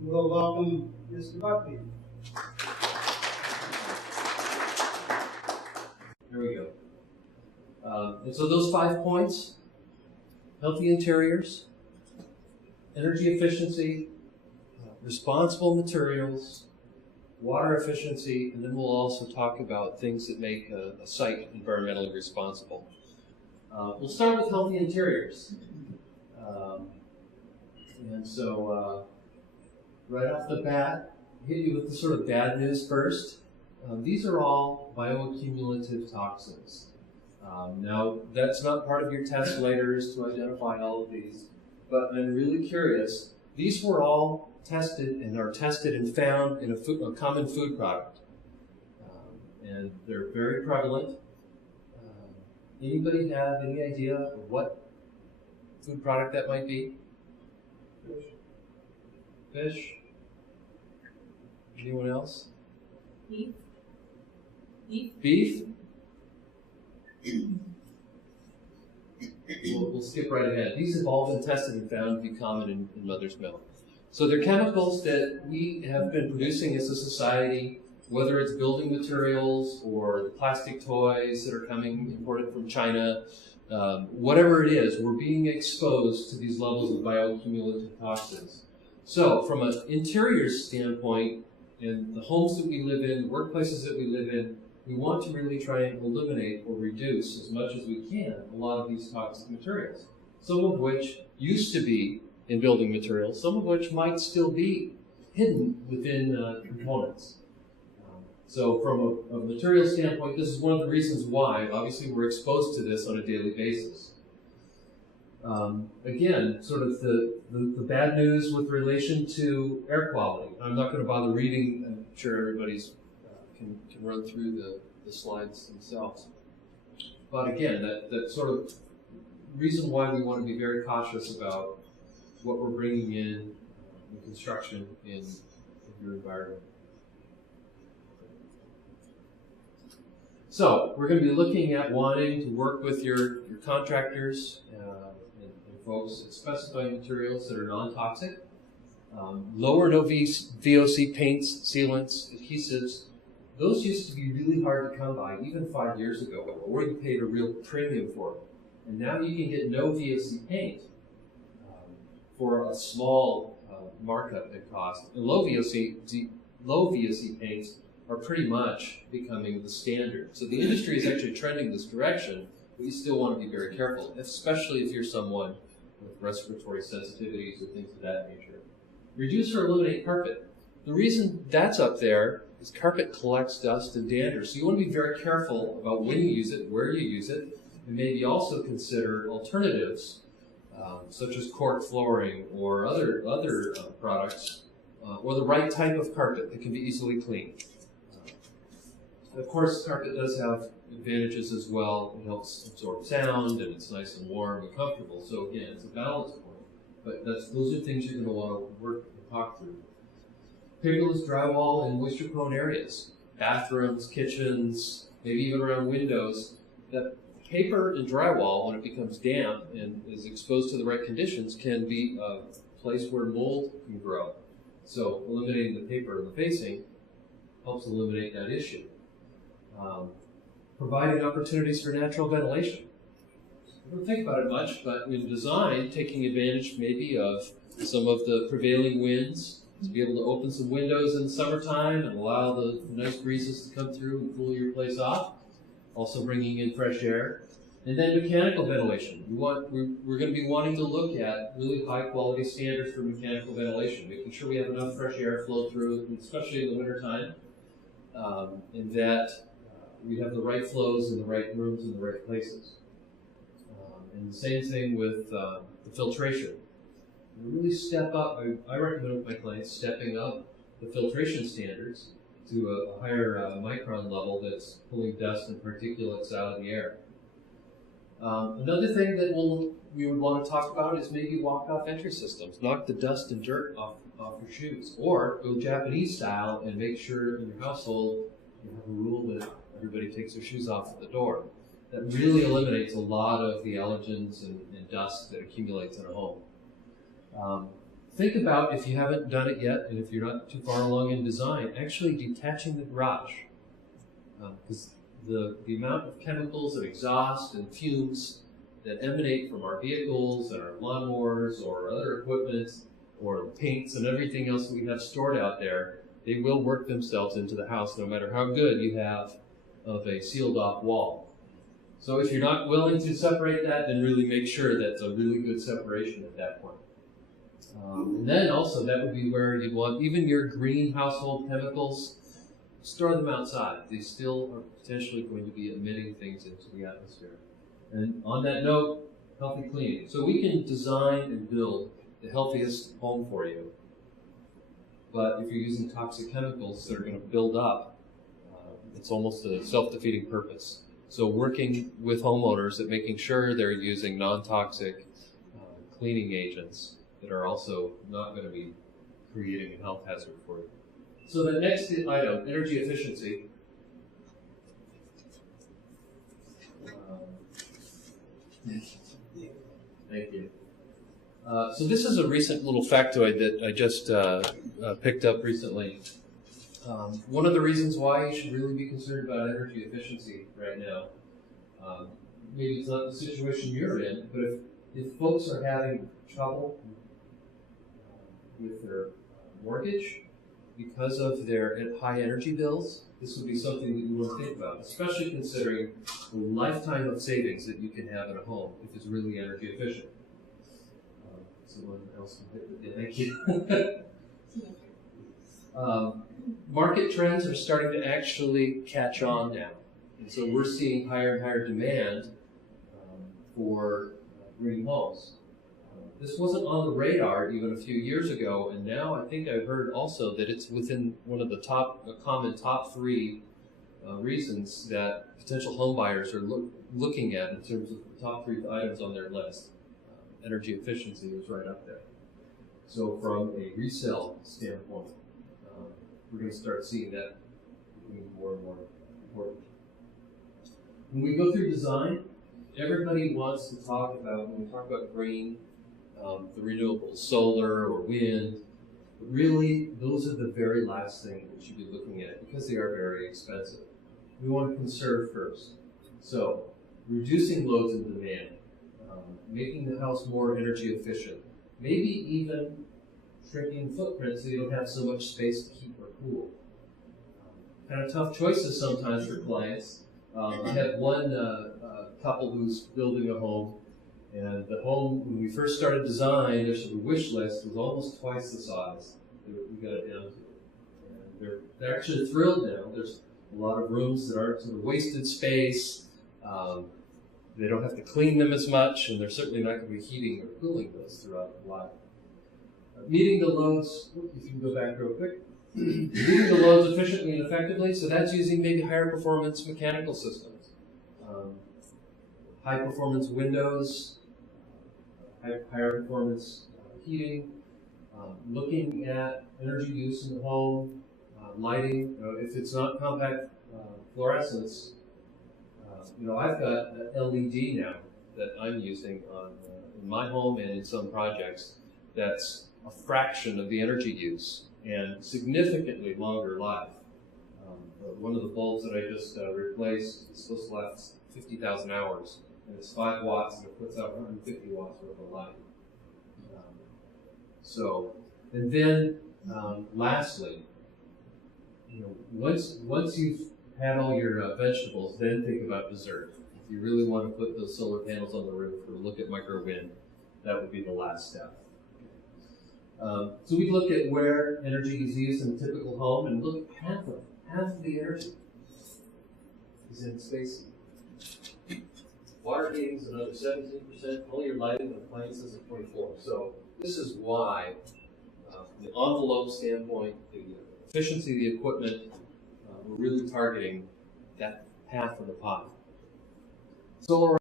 We'll welcome Mr. Buckley. There we go. And so those 5 points: healthy interiors, energy efficiency, responsible materials, water efficiency, and then we'll also talk about things that make a site environmentally responsible. We'll start with healthy interiors. And so right off the bat, hit you with the sort of bad news first. These are all bioaccumulative toxins. Now, that's not part of your test later is to identify all of these, but I'm really curious. These were all tested and are tested and found in a common food product. And they're very prevalent. Anybody have any idea of what food product that might be? Fish? Anyone else? Beef. Beef? We'll skip right ahead. These have all been tested and found to be common in mother's milk. So they're chemicals that we have been producing as a society, whether it's building materials or the plastic toys that are coming imported from China, whatever it is, we're being exposed to these levels of bioaccumulative toxins. So from an interior standpoint, in the homes that we live in, the workplaces that we live in, we want to really try and eliminate or reduce as much as we can a lot of these toxic materials, some of which used to be in building materials, some of which might still be hidden within components. So from a material standpoint, this is one of the reasons why, obviously, we're exposed to this on a daily basis. Again, sort of the bad news with relation to air quality. I'm not going to bother reading. I'm sure everybody's can run through the slides themselves. But again, that sort of reason why we want to be very cautious about what we're bringing in construction in your environment. So we're going to be looking at wanting to work with your contractors and folks at specifying materials that are non-toxic, low or no VOC paints, sealants, adhesives. Those used to be really hard to come by, even 5 years ago, or you paid a real premium for it. And now you can get no VOC paint for a small markup in cost. And low VOC paints are pretty much becoming the standard. So the industry is actually trending this direction, but you still want to be very careful, especially if you're someone with respiratory sensitivities or things of that nature. Reduce or eliminate carpet. The reason that's up there is carpet collects dust and dander, so you want to be very careful about when you use it, where you use it, and maybe also consider alternatives, such as cork flooring or other products, or the right type of carpet that can be easily cleaned. Of course, carpet does have advantages as well. It helps absorb sound, and it's nice and warm and comfortable. So again, it's a balance point. But those are things you're going to want to work and talk through. Paperless drywall in moisture-prone areas, bathrooms, kitchens, maybe even around windows. That paper and drywall, when it becomes damp and is exposed to the right conditions, can be a place where mold can grow. So eliminating the paper and the facing helps eliminate that issue. Providing opportunities for natural ventilation. I don't think about it much, but in design, taking advantage maybe of some of the prevailing winds, to be able to open some windows in the summertime and allow the nice breezes to come through and cool your place off, also bringing in fresh air. And then mechanical ventilation. We're going to be wanting to look at really high quality standards for mechanical ventilation, making sure we have enough fresh air flow through, especially in the wintertime, and that we have the right flows in the right rooms in the right places. And the same thing with the filtration. We really step up. I recommend with my clients stepping up the filtration standards to a higher micron level that's pulling dust and particulates out of the air. Another thing that we would want to talk about is maybe walk-off entry systems. Knock the dust and dirt off your shoes. Or go Japanese style and make sure in your household you have a rule that everybody takes their shoes off at the door. That really eliminates a lot of the allergens and dust that accumulates in a home. think about, if you haven't done it yet, and if you're not too far along in design, actually detaching the garage. Because the amount of chemicals and exhaust and fumes that emanate from our vehicles and our lawnmowers or other equipment or paints and everything else that we have stored out there, they will work themselves into the house no matter how good you have of a sealed off wall. So if you're not willing to separate that, then really make sure that's a really good separation at that point. And then also that would be where you want even your green household chemicals, store them outside. They still are potentially going to be emitting things into the atmosphere. And on that note, healthy cleaning. So we can design and build the healthiest home for you. But if you're using toxic chemicals that are going to build up, it's almost a self-defeating purpose. So working with homeowners at making sure they're using non-toxic cleaning agents that are also not going to be creating a health hazard for you. So the next item, energy efficiency. Thank you. So this is a recent little factoid that I just picked up recently. One of the reasons why you should really be concerned about energy efficiency right now, maybe it's not the situation you're in, but if folks are having trouble with their mortgage because of their high energy bills, this would be something that you want to think about, especially considering the lifetime of savings that you can have in a home if it's really energy efficient. Someone else can hit it. Thank you. Market trends are starting to actually catch on now. And so we're seeing higher and higher demand for green homes. This wasn't on the radar even a few years ago, and now I think I've heard also that it's within one of the common top 3 reasons that potential home buyers are looking at in terms of the top 3 items on their list. Energy efficiency is right up there. So from a resale standpoint, we're going to start seeing that becoming more and more important. When we go through design, everybody wants to talk about, when we talk about green, the renewables, solar or wind, but really those are the very last thing we should be looking at because they are very expensive. We want to conserve first. So reducing loads and demand, making the house more energy efficient, maybe even shrinking footprint so you don't have so much space to heat or cool. Kind of tough choices sometimes for clients. I had one couple who's building a home, and the home, when we first started design, their sort of wish list was almost twice the size that we got it down to. And they're actually thrilled now. There's a lot of rooms that aren't sort of wasted space. They don't have to clean them as much, and they're certainly not going to be heating or cooling those throughout life. Meeting the loads, if you can go back real quick, meeting the loads efficiently and effectively, so that's using maybe higher performance mechanical systems, high performance windows, higher performance heating, looking at energy use in the home, lighting. If it's not compact fluorescence, I've got an LED now that I'm using in my home and in some projects that's a fraction of the energy use and significantly longer life. One of the bulbs that I just replaced is supposed to last 50,000 hours, and it's 5 watts and it puts out 150 watts worth of light. And then lastly, once you've had all your vegetables, then think about dessert. If you really want to put those solar panels on the roof or look at micro wind, that would be the last step. So we look at where energy is used in a typical home, and look at half of the energy is in space heat. Water heating is another 17%, only your lighting and appliances are 24%. So this is why, from the envelope standpoint, the efficiency of the equipment, we're really targeting that half of the pie. Solar